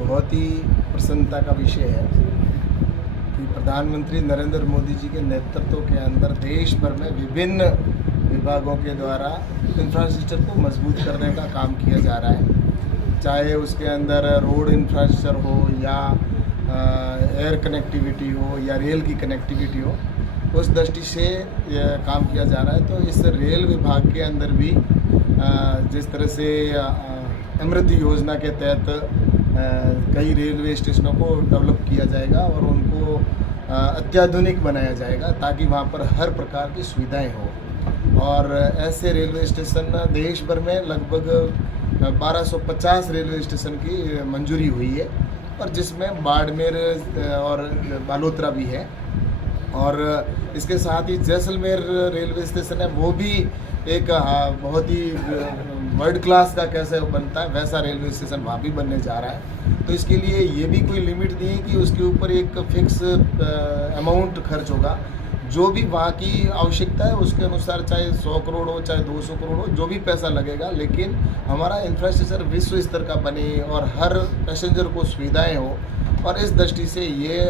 बहुत ही प्रसन्नता का विषय है कि प्रधानमंत्री नरेंद्र मोदी जी के नेतृत्व के अंदर देश भर में विभिन्न विभागों के द्वारा इंफ्रास्ट्रक्चर को मजबूत करने का काम किया जा रहा है। चाहे उसके अंदर रोड इंफ्रास्ट्रक्चर हो या एयर कनेक्टिविटी हो या रेल की कनेक्टिविटी हो, उस दृष्टि से काम किया जा रहा है। तो इस रेल विभाग के अंदर भी जिस तरह से अमृत योजना के तहत कई रेलवे स्टेशनों को डेवलप किया जाएगा और उनको अत्याधुनिक बनाया जाएगा ताकि वहाँ पर हर प्रकार की सुविधाएं हो। और ऐसे रेलवे स्टेशन देश भर में लगभग 1250 रेलवे स्टेशन की मंजूरी हुई है और जिसमें बाड़मेर और बालोतरा भी है। और इसके साथ ही जैसलमेर रेलवे स्टेशन है, वो भी एक बहुत ही वर्ल्ड क्लास का कैसे बनता है वैसा रेलवे स्टेशन वहाँ भी बनने जा रहा है। तो इसके लिए ये भी कोई लिमिट नहीं है कि उसके ऊपर एक फिक्स अमाउंट खर्च होगा। जो भी वहाँ की आवश्यकता है उसके अनुसार, चाहे 100 करोड़ हो चाहे 200 करोड़ हो, जो भी पैसा लगेगा, लेकिन हमारा इंफ्रास्ट्रक्चर विश्व स्तर का बने और हर पैसेंजर को सुविधाएं हो। और इस दृष्टि से ये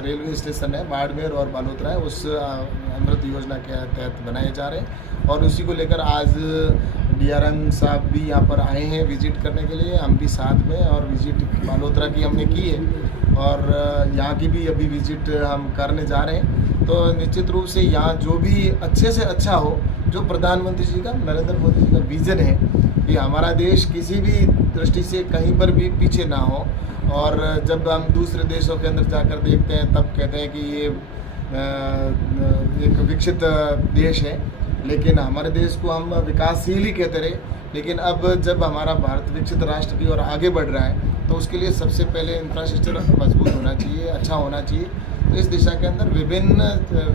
रेलवे स्टेशन है बाड़मेर और बालोतरा है, उस अमृत योजना के तहत बनाए जा रहे हैं। और उसी को लेकर आज DRM साहब भी यहाँ पर आए हैं विजिट करने के लिए, हम भी साथ में, और विजिट बालोतरा की हमने की है और यहाँ की भी अभी विजिट हम करने जा रहे हैं। तो निश्चित रूप से यहाँ जो भी अच्छे से अच्छा हो, जो प्रधानमंत्री जी का, नरेंद्र मोदी जी का विज़न है कि हमारा देश किसी भी दृष्टि से कहीं पर भी पीछे ना हो। और जब हम दूसरे देशों के अंदर जाकर देखते हैं तब कहते हैं कि ये एक विकसित देश है, लेकिन हमारे देश को हम विकासशील ही कहते रहे। लेकिन अब जब हमारा भारत विकसित राष्ट्र की ओर आगे बढ़ रहा है तो उसके लिए सबसे पहले इंफ्रास्ट्रक्चर मजबूत होना चाहिए, अच्छा होना चाहिए। तो इस दिशा के अंदर विभिन्न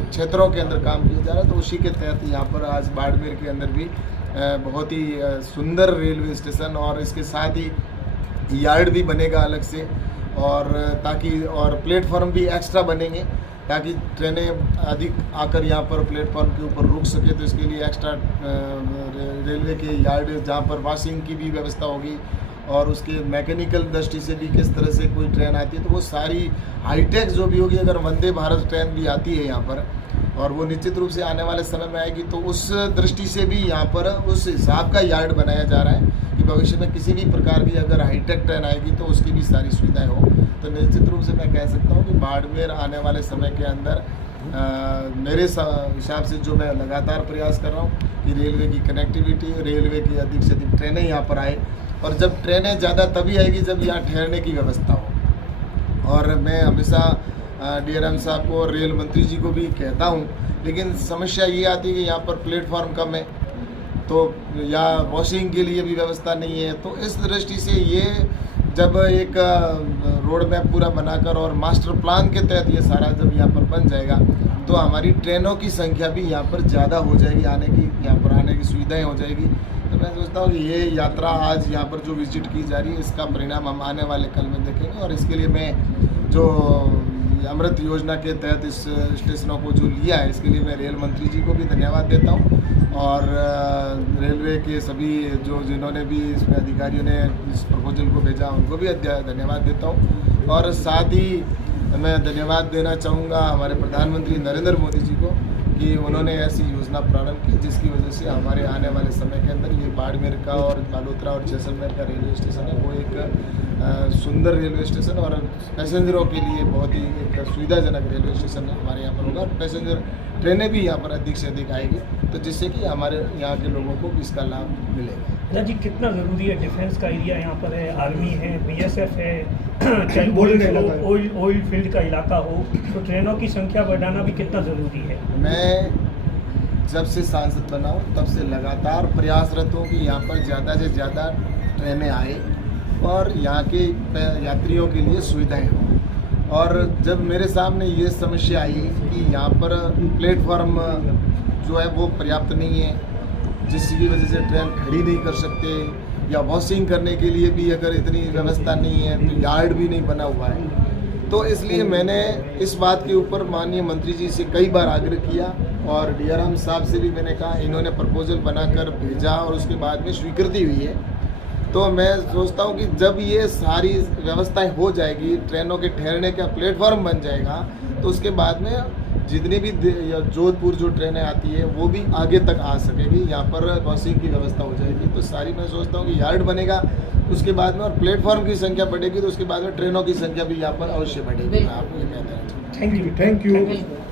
क्षेत्रों के अंदर काम किया जा रहा है। तो उसी के तहत यहाँ पर आज बाड़मेर के अंदर भी बहुत ही सुंदर रेलवे स्टेशन और इसके साथ ही यार्ड भी बनेगा अलग से, और ताकि और प्लेटफॉर्म भी एक्स्ट्रा बनेंगे ताकि ट्रेनें अधिक आकर यहाँ पर प्लेटफॉर्म के ऊपर रुक सके। तो इसके लिए एक्स्ट्रा रेलवे के यार्ड जहाँ पर वॉशिंग की भी व्यवस्था होगी और उसके मैकेनिकल दृष्टि से भी किस तरह से कोई ट्रेन आती है तो वो सारी हाईटेक जो भी होगी। अगर वंदे भारत ट्रेन भी आती है यहाँ पर और वो निश्चित रूप से आने वाले समय में आएगी, तो उस दृष्टि से भी यहाँ पर उस हिसाब का यार्ड बनाया जा रहा है कि भविष्य में किसी भी प्रकार की अगर हाईटेक ट्रेन आएगी तो उसकी भी सारी सुविधाएं हो। तो निश्चित रूप से मैं कह सकता हूँ कि बाड़मेर आने वाले समय के अंदर मेरे हिसाब से जो मैं लगातार प्रयास कर रहा हूँ कि रेलवे की कनेक्टिविटी, रेलवे की अधिक से अधिक ट्रेनें यहाँ पर आए। और जब ट्रेनें ज़्यादा तभी आएगी जब यहाँ ठहरने की व्यवस्था हो। और मैं हमेशा DRM साहब को और रेल मंत्री जी को भी कहता हूँ, लेकिन समस्या ये आती है कि यहाँ पर प्लेटफॉर्म कम है तो या वॉशिंग के लिए भी व्यवस्था नहीं है। तो इस दृष्टि से ये जब एक रोड मैप पूरा बनाकर और मास्टर प्लान के तहत ये सारा जब यहाँ पर बन जाएगा तो हमारी ट्रेनों की संख्या भी यहाँ पर ज़्यादा हो जाएगी, यहाँ पर आने की सुविधाएं हो जाएगी। तो मैं सोचता हूँ कि ये यात्रा आज यहाँ पर जो विजिट की जा रही है इसका परिणाम हम आने वाले कल में देखेंगे। और इसके लिए मैं जो अमृत योजना के तहत इस स्टेशनों को जो लिया है इसके लिए मैं रेल मंत्री जी को भी धन्यवाद देता हूँ और रेलवे के सभी जो जिन्होंने भी इसमें अधिकारियों ने इस प्रपोजल को भेजा उनको भी धन्यवाद देता हूँ। और साथ ही मैं धन्यवाद देना चाहूँगा हमारे प्रधानमंत्री नरेंद्र मोदी जी को कि उन्होंने ऐसी योजना प्रारंभ की जिसकी वजह से हमारे आने वाले समय के अंदर ये बाड़मेर का और बालोतरा और जैसलमेर का रेलवे स्टेशन है वो एक सुंदर रेलवे स्टेशन और पैसेंजरों के लिए बहुत ही एक सुविधाजनक रेलवे स्टेशन हमारे यहाँ पर होगा। पैसेंजर ट्रेनें भी यहाँ पर अधिक से अधिक आएगी तो जिससे कि हमारे यहाँ के लोगों को इसका लाभ मिलेगा। जी कितना ज़रूरी है, डिफेंस का एरिया यहाँ पर है, आर्मी है, BSF है, चाहे ऑयल फील्ड का इलाका हो, तो ट्रेनों की संख्या बढ़ाना भी कितना ज़रूरी है। मैं जब से सांसद बना हूँ तब से लगातार प्रयासरत हूँ कि यहाँ पर ज़्यादा से ज़्यादा ट्रेनें आए और यहाँ के यात्रियों के लिए सुविधाएं हों। और जब मेरे सामने ये समस्या आई कि यहाँ पर प्लेटफॉर्म जो है वो पर्याप्त नहीं है, जिसकी वजह से ट्रेन खड़ी नहीं कर सकते, या वॉशिंग करने के लिए भी अगर इतनी व्यवस्था नहीं है तो यार्ड भी नहीं बना हुआ है, तो इसलिए मैंने इस बात के ऊपर माननीय मंत्री जी से कई बार आग्रह किया और DRM साहब से भी मैंने कहा, इन्होंने प्रपोजल बनाकर भेजा और उसके बाद में स्वीकृति हुई है। तो तो मैं सोचता हूँ कि जब ये सारी व्यवस्थाएं हो जाएगी, ट्रेनों के ठहरने का प्लेटफॉर्म बन जाएगा, तो उसके बाद में जितनी भी जोधपुर जो ट्रेनें आती है वो भी आगे तक आ सकेगी, यहाँ पर क्रॉसिंग की व्यवस्था हो जाएगी। तो सारी मैं सोचता हूँ कि यार्ड बनेगा, उसके बाद में और प्लेटफॉर्म की संख्या बढ़ेगी, तो उसके बाद में ट्रेनों की संख्या भी यहाँ पर अवश्य बढ़ेगी। मैं आपको ये कहता हूँ। Thank you. Thank you.